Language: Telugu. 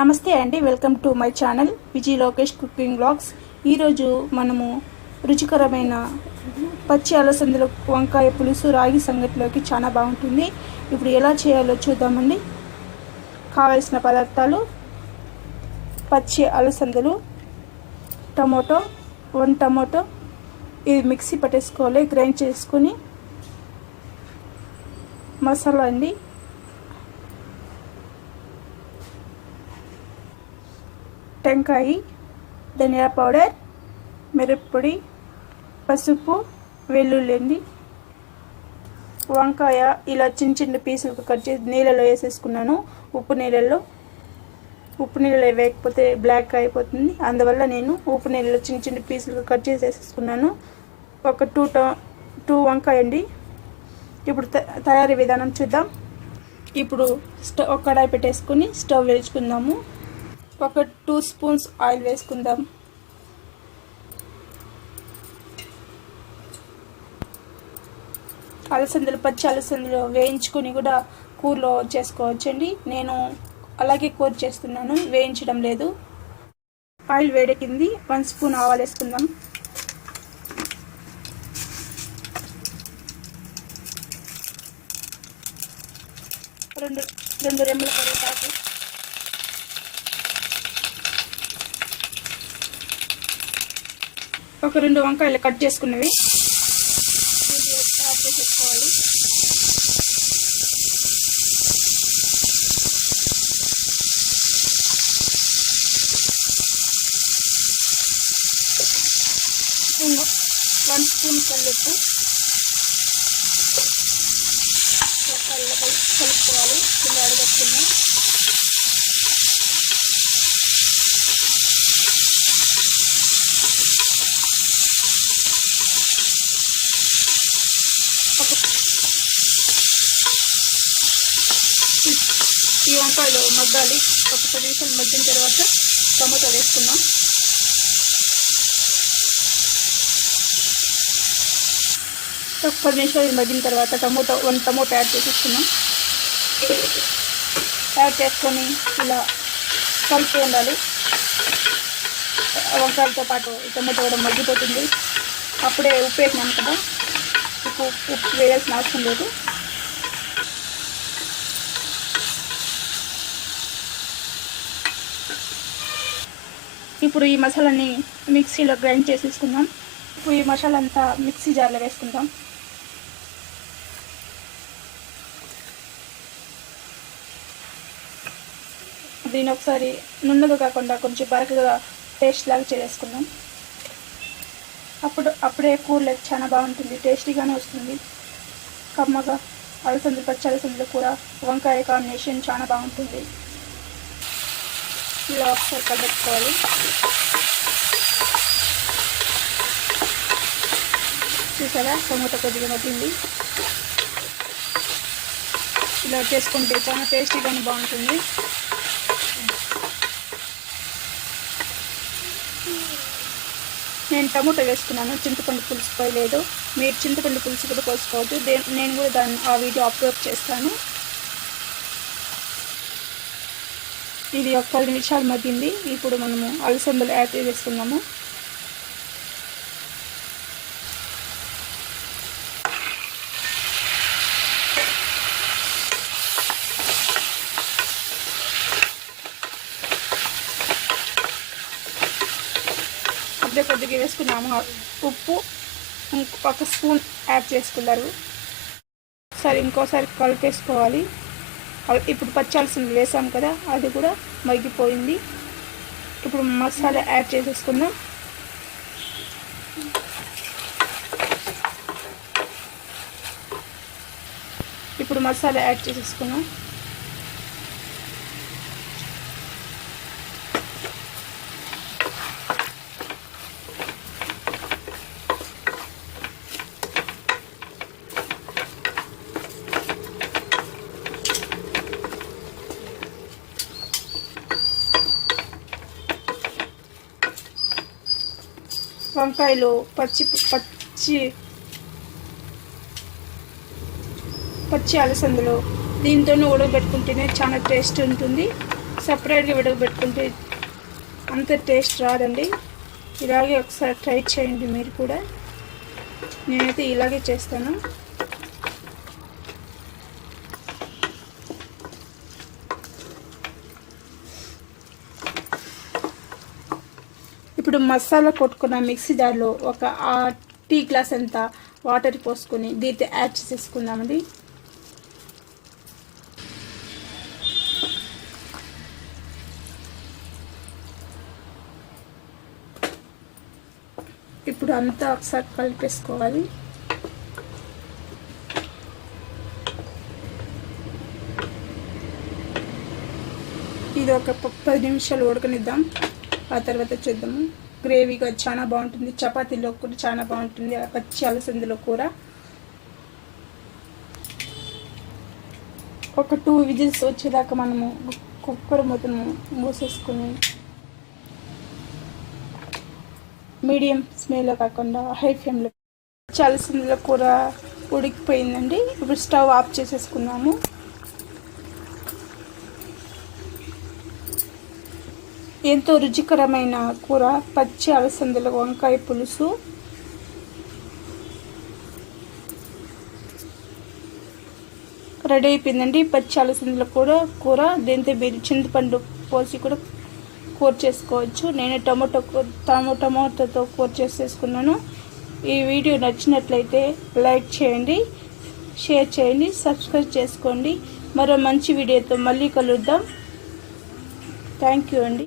నమస్తే అండి, welcome to my channel Viji Lokesh cooking blogs. ఈరోజు మనము రుచికరమైన పచ్చి అలసందల వంకాయ పులుసు రాగి సంగటిలోకి చాలా బాగుంటుంది. ఇప్పుడు ఎలా చేయాలో చూద్దామండి. కావలసిన పదార్థాలు: పచ్చి అలసందలు, టమోటో, 1 టమోటో, ఇది మిక్సీ పట్టేసుకోవాలి, గ్రైండ్ చేసుకొని. మసాలా అండి, టెంకాయ, ధనియా పౌడర్, మిరప్పొడి, పసుపు, వెల్లుల్లి అండి. వంకాయ ఇలా చిన్న చిన్న పీసులు కట్ చేసి నీళ్ళలో వేసేసుకున్నాను. ఉప్పు నీళ్ళలో వేయకపోతే బ్లాక్ అయిపోతుంది, అందువల్ల నేను ఉప్పు నీళ్ళలో చిన్న చిన్న పీసులు కట్ చేసి వేసేసుకున్నాను. ఒక 2 వంకాయ అండి. ఇప్పుడు తయారీ విధానం చూద్దాం. ఇప్పుడు ఒక కడాయి పెట్టేసుకుని స్టవ్ వేసుకుందాము. ఒక 2 స్పూన్స్ ఆయిల్ వేసుకుందాం. పచ్చి అలసందలు వేయించుకొని కూడా కూరలో చేసుకోవచ్చండి. నేను అలాగే కూర చేస్తున్నాను, వేయించడం లేదు. ఆయిల్ వేడెక్కింది, 1 స్పూన్ ఆవాలు వేసుకుందాం. రెండు రెమ్మల కరివేపాకు, ఒక 2 వంకాయలు కట్ చేసుకున్నవి యాడ్ చేసేసుకోవాలి. స్పూన్ 1 స్పూన్ కల్లుప్పు కలుపుకోవాలి. ఇలా అడగట్టుకున్నాం. ఈ వంకాయలు మగ్గాలి. ఒక 10 నిమిషాలు మగ్గిన తర్వాత టమాటో వేసుకుందాం. ఒక 10 నిమిషాలు మగ్గిన తర్వాత 1 టమోటో యాడ్ చేసేసుకున్నాం. యాడ్ చేసుకొని ఇలా కలుపుతూ ఉండాలి. వంకాయలతో పాటు టమాటో కూడా మగ్గిపోతుంది. అప్పుడే ఉప్పు వేసినాం కదా, ఉప్పు వేయాల్సిన అవసరం లేదు. ఇప్పుడు ఈ మసాలాని మిక్సీలో గ్రైండ్ చేసేసుకుందాం. ఇప్పుడు ఈ మసాలా అంతా మిక్సీ జార్లో వేసుకుందాం. దీన్ని ఒకసారి నున్నగా కాకుండా కొంచెం బరకగా పేస్ట్ లాగా చేసేసుకుందాం. అప్పుడే కూరలోకి చాలా బాగుంటుంది, టేస్టీగానే వస్తుంది. కమ్మగా పచ్చి అలసందల కూర వంకాయ కాంబినేషన్ చాలా బాగుంటుంది. ఇలా ఒకసారి కలుపుకోవాలి. చూసారా, టమాటో కొద్దిగా మగ్గింది. ఇలా చేసుకుంటే చాలా టేస్టీగానే బాగుంటుంది. నేను టమాటో వేసుకున్నాను, చింతపండు పులుసు పోయలేదు. మీరు చింతపండు పులుసు కూడా పోసుకోవచ్చు. నేను కూడా ఆ వీడియో అప్లోడ్ చేస్తాను. ఇది ఒక 10 నిమిషాలు మగ్గింది. ఇప్పుడు మనము అలసందలు యాడ్ చేసుకుందాము. అప్పుడే కొద్దిగా వేసుకున్నాము. ఉప్పు 1 స్పూన్ యాడ్ చేసుకున్నారు. సరే, ఇంకోసారి కలిపేసుకోవాలి. ఇప్పుడు పచ్చి అలసందలు వేసాం కదా, అది కూడా మగ్గిపోయింది. ఇప్పుడు మసాలా యాడ్ చేసేసుకుందాం. వంకాయలు పచ్చి అలసందలు దీంతోనే ఉడకబెట్టుకుంటేనే చాలా టేస్ట్ ఉంటుంది. సపరేట్గా విడగబెట్టుకుంటే అంత టేస్ట్ రాదండి. ఇలాగే ఒకసారి ట్రై చేయండి మీరు కూడా. నేనైతే ఇలాగే చేస్తాను. ఇప్పుడు మసాలా కొట్టుకున్న మిక్సీ జార్లో ఒక టీ గ్లాస్ అంత వాటర్ పోసుకొని దీంతో యాడ్ చేసేసుకుందామండి. ఇప్పుడు అంతా ఒకసారి కలిపేసుకోవాలి. ఇది ఒక 10 నిమిషాలు ఉడకనిద్దాం. ఆ తర్వాత చూద్దాము. గ్రేవీగా చాలా బాగుంటుంది, చపాతీలో కూడా చాలా బాగుంటుంది పచ్చి అలసందల కూర. ఒక 2 విజిల్స్ వచ్చేదాకా మనము కుక్కర్ మూతను మూసేసుకుని మీడియం స్మెల్లో కాకుండా హై ఫ్లేమ్లో. పచ్చి అలసందల కూర ఉడికిపోయిందండి. ఇప్పుడు స్టవ్ ఆఫ్ చేసేసుకున్నాము. ఎంతో రుచికరమైన కూర పచ్చి అలసందల వంకాయ పులుసు రెడీ అయిపోయిందండి. పచ్చి అలసందల కూర దీంతో మీరు చింతపండు పోసి కూడా కూర చేసుకోవచ్చు. నేను టమోటాతో కూర చేసేసుకున్నాను. ఈ వీడియో నచ్చినట్లయితే లైక్ చేయండి, షేర్ చేయండి, సబ్స్క్రైబ్ చేసుకోండి. మరో మంచి వీడియోతో మళ్ళీ కలుద్దాం. థ్యాంక్ యూ అండి.